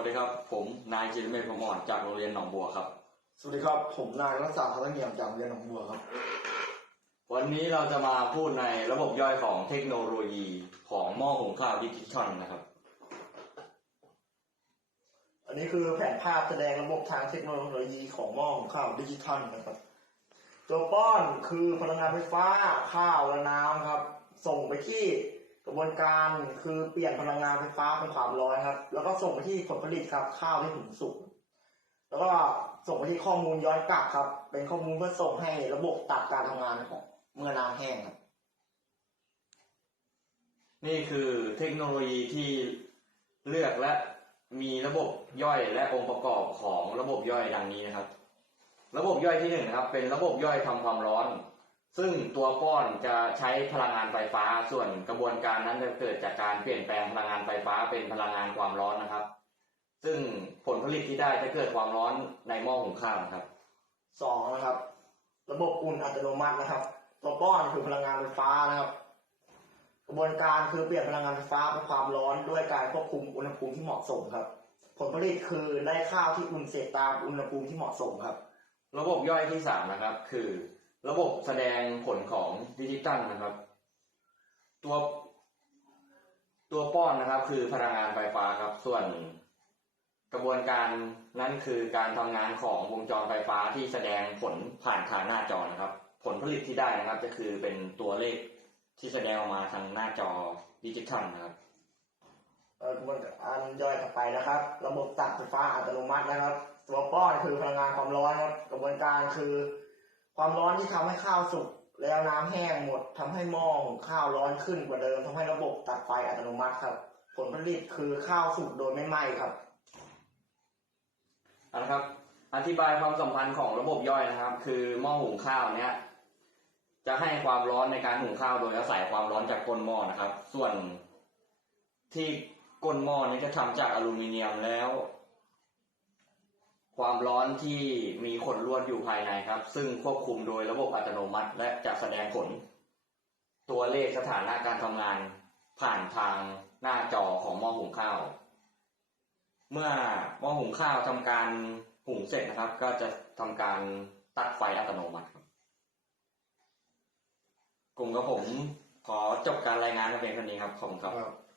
วัสดีครับ ผมนายจิรเมฆพมรจากโรงเรียนหนองบัวครับ สวัสดีครับ ผมนายรักษาพัฒนเงียมจากโรงเรียนหนองบัวครับ วันนี้เราจะมาพูดในระบบย่อยของเทคโนโลยีของหม้อหุงข้าวดิจิทัลนะครับ อันนี้คือแผนภาพแสดงระบบทางเทคโนโลยีของหม้อหุงข้าวดิจิทัลนะครับ ตัวป้อนคือพลังงานไฟฟ้าข้าวและน้ำครับ ส่งไปที่ กระบวนการคือเปลี่ยนพลังงานไฟฟ้าเป็นความร้อนครับ แล้วก็ส่งไปที่ผลผลิตครับ ข้าวที่หุงสุกแล้วก็ส่งไปที่ข้อมูลย้อนกลับครับ เป็นข้อมูลเพื่อส่งให้ระบบตัดการทำงานของเมื่อน้ำแห้งครับ นี่คือเทคโนโลยีที่เลือกและมีระบบย่อยและองค์ประกอบของระบบย่อยดังนี้นะครับ ระบบย่อยที่หนึ่งนะครับ เป็นระบบย่อยทำความร้อน ซึ่งตัวป้อนจะใช้พลังงานไฟฟ้า ส่วนกระบวนการนั้นจะเกิดจากการเปลี่ยนแปลงพลังงานไฟฟ้าเป็นพลังงานความร้อนนะครับ ซึ่งผลผลิตที่ได้จะเกิดความร้อนในหม้อหุงข้าวนะครับ สองนะครับ ระบบอุ่นอัตโนมัตินะครับ ตัวป้อนคือพลังงานไฟฟ้านะครับ กระบวนการคือเปลี่ยนพลังงานไฟฟ้าเป็นความร้อนด้วยการควบคุมอุณหภูมิที่เหมาะสมครับ ผลผลิตคือได้ข้าวที่อุ่นเสร็จตามอุณหภูมิที่เหมาะสมครับ ระบบย่อยที่สามนะครับ คือ ระบบแสดงผลของดิจิตัลนะครับ ตัว ตัวป้อนนะครับ คือพลังงานไฟฟ้าครับ ส่วนกระบวนการนั้นคือการทำงานของวงจรไฟฟ้าที่แสดงผลผ่านทางหน้าจอนะครับ ผลผลิตที่ได้นะครับ จะคือเป็นตัวเลขที่แสดงออกมาทางหน้าจอดิจิทัลนะครับอ่อกระบวนการย่อยต่อไปนะครับ ระบบตัดไฟฟ้าอัตโนมัตินะครับ ตัวป้อนคือพลังงานความร้อนครับ กระบวนการคือ ความร้อนที่ทำให้ข้าวสุกแล้วน้ำแห้งหมดทำให้หม้อหุงข้าวร้อนขึ้นกว่าเดิมทำให้ระบบตัดไฟอัตโนมัติครับ ผลผลิตคือข้าวสุกโดยไม่ไหม้ครับเอาละครับ อธิบายความสัมพันธ์ของระบบย่อยนะครับ คือหม้อหุงข้าวเนี้ยจะให้ความร้อนในการหุงข้าวโดยอาศัยความร้อนจากก้นหม้อนะครับ ส่วนที่ก้นหม้อนี้จะทำจากอลูมิเนียมแล้ว ความร้อนที่มีขนลวดอยู่ภายในครับ ซึ่งควบคุมโดยระบบอัตโนมัติและจะแสดงผล ตัวเลขสถานะการทำงาน ผ่านทางหน้าจอของหม้อหุงข้าว เมื่อหม้อหุงข้าวทำการหุงเสร็จนะครับ ก็จะทำการตัดไฟอัตโนมัติครับกลุ่มกับผมขอจบการรายงานเพียงเท่านี้ครับขอบคุณครับ